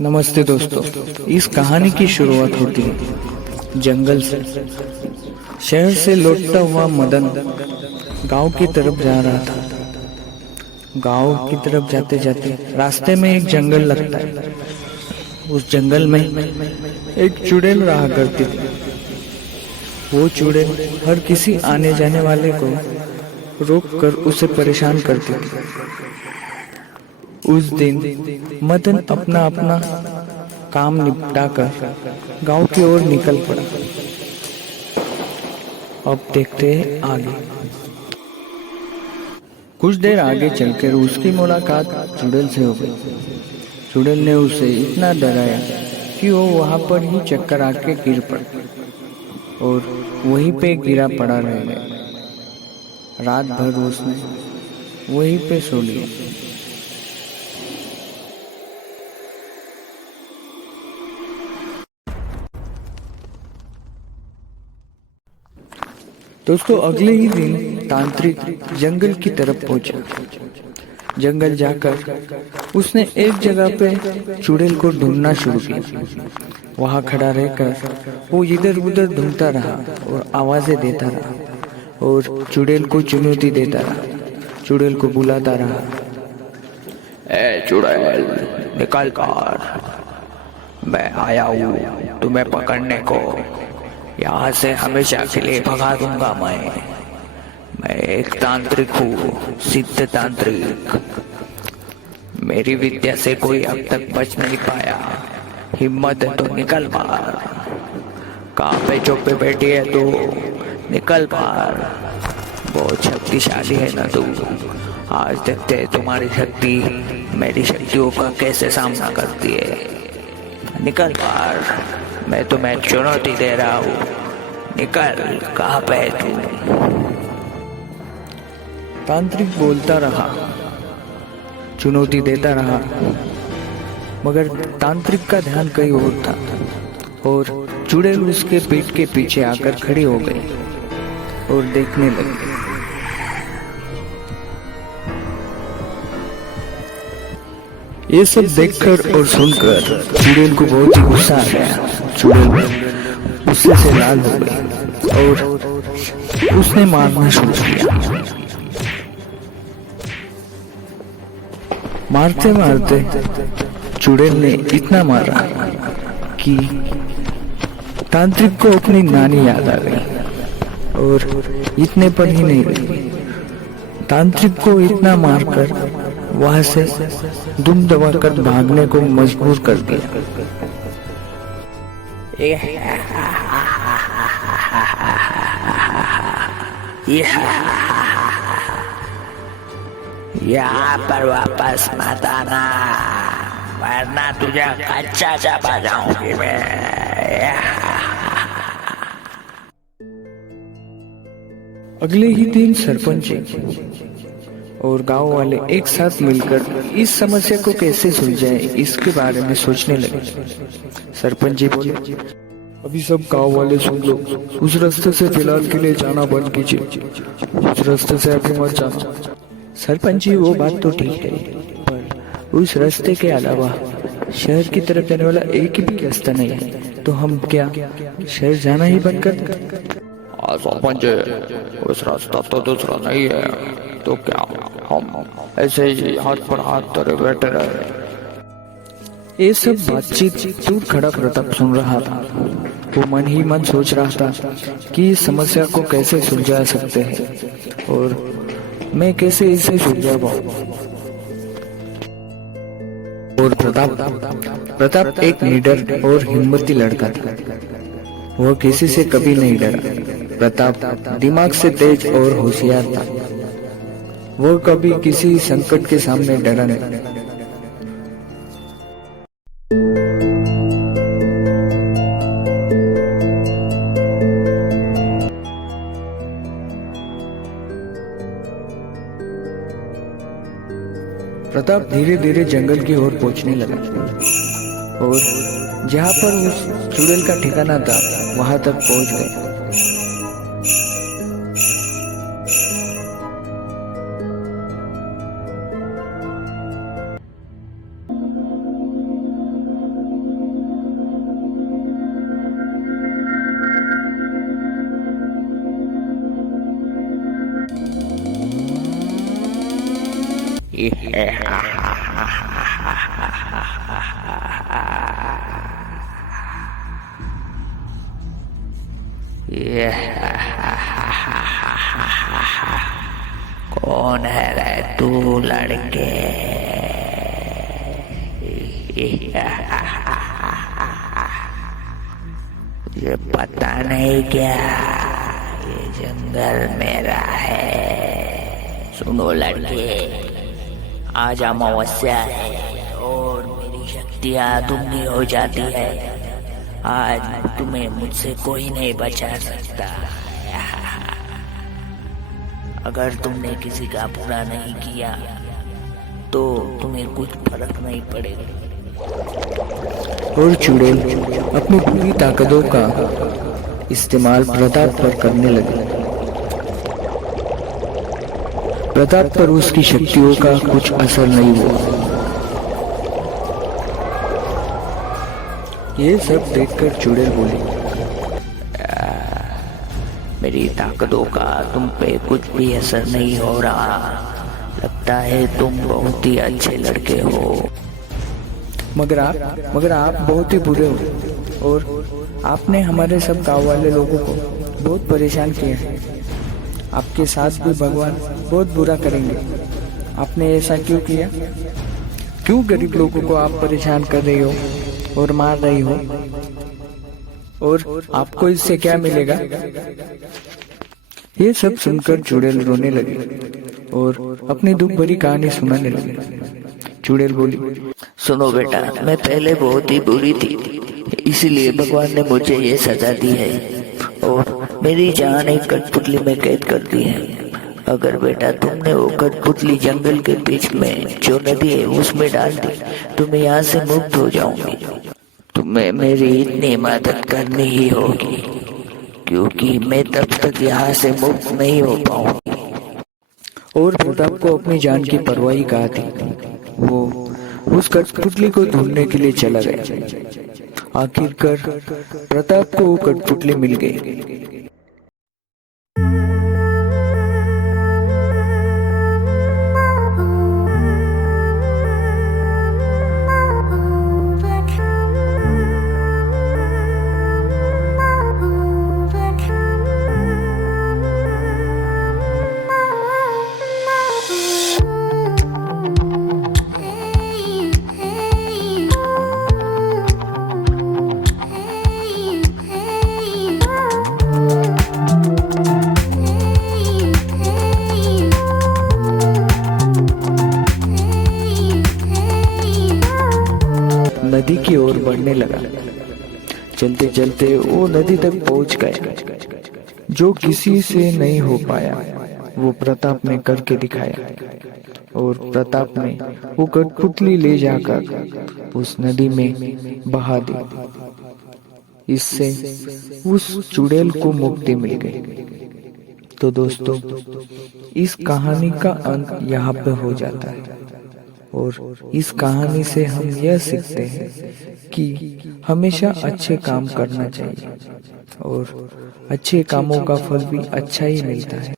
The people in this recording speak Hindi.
नमस्ते दोस्तों। इस कहानी की शुरुआत होती है जंगल से। शहर से लौटता हुआ मदन गांव की तरफ जा रहा था। गांव की तरफ जाते जाते रास्ते में एक जंगल लगता है। उस जंगल में एक चुड़ैल रहा करती थी। वो चुड़ैल हर किसी आने जाने वाले को रोक कर उसे परेशान करती थी। उस दिन मदन अपना अपना काम निपटाकर गांव की ओर निकल पड़ा। अब देखते हैं आगे। कुछ देर आगे चलकर उसकी मुलाकात चुड़ैल से हो गई। चुड़ैल ने उसे इतना डराया कि वो वहां पर ही चक्कर आके गिर पड़ा और वहीं पे गिरा पड़ा रह गया। रात भर उसने वहीं पे सो लिया। दोस्तों, अगले ही दिन तांत्रिक जंगल की तरफ पहुंचा। जंगल जाकर उसने एक जगह पे चुड़ैल को ढूंढना शुरू किया। वहां खड़ा रहकर वो इधर उधर ढूंढता रहा और आवाजें देता रहा और चुड़ैल को चुनौती देता रहा। चुड़ैल को बुलाता रहा, ए चुड़ैल, निकल कर, मैं आया हूँ तुम्हें पकड़ने को। यहाँ से हमेशा के लिए भगा दूंगा मैं एक तांत्रिक हूँ, सिद्ध तांत्रिक। मेरी विद्या से कोई अब तक बच नहीं पाया। हिम्मत है तो निकल मार। कहाँ पे चौक पे बैठी है तू? निकल मार। बहुत शक्तिशाली है ना तू। आज देखते हैं तुम्हारी शक्ति मेरी शक्तियों का कैसे सामना करती है। निकल मार, मैं तुम्हें चुनौती दे रहा हूँ। निकल, कहाँ पे है तू? तांत्रिक बोलता रहा, चुनौती देता रहा, मगर तांत्रिक का ध्यान कहीं और था और चुड़ैल उसके पीठ के पीछे आकर खड़ी हो गई और देखने लगी। ये सब देखकर और सुनकर चुड़ैल को बहुत ही गुस्सा आ गया। चुड़ैल गुस्से से लाल हो गई और उसने मारना शुरू किया। मारते मारते चुड़ैल ने इतना मारा कि तांत्रिक को अपनी नानी याद आ गई और इतने पर ही नहीं रही। तांत्रिक को इतना मारकर वहां से दुम दबाकर भागने को मजबूर कर दिया। यहाँ पर वापस मत आना, वरना तुझे कच्चा चबा जाऊंगी मैं। अगले ही दिन सरपंच और गांव वाले एक साथ मिलकर इस समस्या को कैसे सुलझाए इसके बारे में सोचने लगे। सरपंच जी बोले, अभी सब गांव वाले सुन लो। उस रास्ते से फिलहाल के लिए जाना बंद कीजिए। उस रास्ते से अभी मत जाना। सरपंच जी, वो बात तो ठीक है, पर उस रास्ते के अलावा शहर की तरफ जाने वाला एक ही भी रास्ता नहीं है, तो हम क्या शहर जाना ही बंद कर दें? सरपंच, उस रास्ता तो दूसरा नहीं है, तो क्या हम ऐसे ही हाथ पर हाथ धरे बैठे रहे? ये सब बातचीत दूर खड़ा प्रताप सुन रहा था। वो मन ही मन सोच रहा था कि इस समस्या को कैसे सुलझा सकते हैं और मैं कैसे इसे सुलझा पाऊं। और प्रताप एक निडर और हिम्मती लड़का था। वह किसी से कभी नहीं डरा। प्रताप दिमाग से तेज और होशियार था। वह कभी किसी संकट के सामने डरा नहीं। प्रताप धीरे धीरे जंगल की ओर पहुंचने लगा और जहां पर उस चुड़ैल का ठिकाना था वहां तक पहुंच गए। कौन है रे तू लड़के? ये पता नहीं क्या ये जंगल मेरा है। सुनो लड़के, आज अमावस्या है और मेरी शक्तियाँ दुगनी हो जाती है। आज तुम्हें मुझसे कोई नहीं बचा सकता। अगर तुमने किसी का बुरा नहीं किया तो तुम्हें कुछ फर्क नहीं पड़ेगा। और चुड़ैल अपनी पूरी ताकतों का इस्तेमाल प्रताप पर करने लगे। प्रताप पर उसकी शक्तियों का कुछ असर नहीं हुआ। ये सब देखकर चुड़ैल बोली, मेरी ताकतों का तुम पे कुछ भी असर नहीं हो रहा। लगता है तुम बहुत ही अच्छे लड़के हो, मगर आप बहुत ही बुरे हो और आपने हमारे सब गांव वाले लोगों को बहुत परेशान किया है। आपके साथ भी भगवान बहुत बुरा करेंगे। आपने ऐसा क्यों किया? क्यों गरीब लोगों को आप परेशान कर रही हो और मार रही हो? और आपको इससे क्या मिलेगा? ये सब सुनकर चुड़ैल रोने लगी और अपनी दुख भरी कहानी सुनाने लगी। चुड़ैल बोली, सुनो बेटा, मैं पहले बहुत ही बुरी थी, इसलिए भगवान ने मुझे ये सजा दी है और मेरी जान एक कठपुतली में कैद कर दी है। अगर बेटा तुमने वो कठपुतली जंगल के बीच में जो नदी है उसमें डाल दी तो मैं यहाँ से मुक्त हो जाऊंगी। तुम्हें मेरी इतनी मदद करनी ही होगी क्योंकि मैं तब तक यहाँ से मुक्त नहीं हो पाऊंगी। और प्रताप को अपनी जान की परवाह ही कहा थी। वो उस कठपुतली को ढूंढने के लिए चला गया। आखिरकार प्रताप को वो कठपुतली मिल गई। नदी की ओर बढ़ने लगा। चलते चलते वो नदी तक पहुंच गया। जो किसी से नहीं हो पाया वो प्रताप ने करके दिखाया और प्रताप ने वो कठपुतली ले जाकर उस नदी में बहा दी। इससे उस चुड़ैल को मुक्ति मिल गई। तो दोस्तों, इस कहानी का अंत यहाँ पे हो जाता है और इस कहानी से हम यह सीखते हैं कि हमेशा अच्छे काम करना चाहिए और अच्छे कामों का फल भी अच्छा ही मिलता है।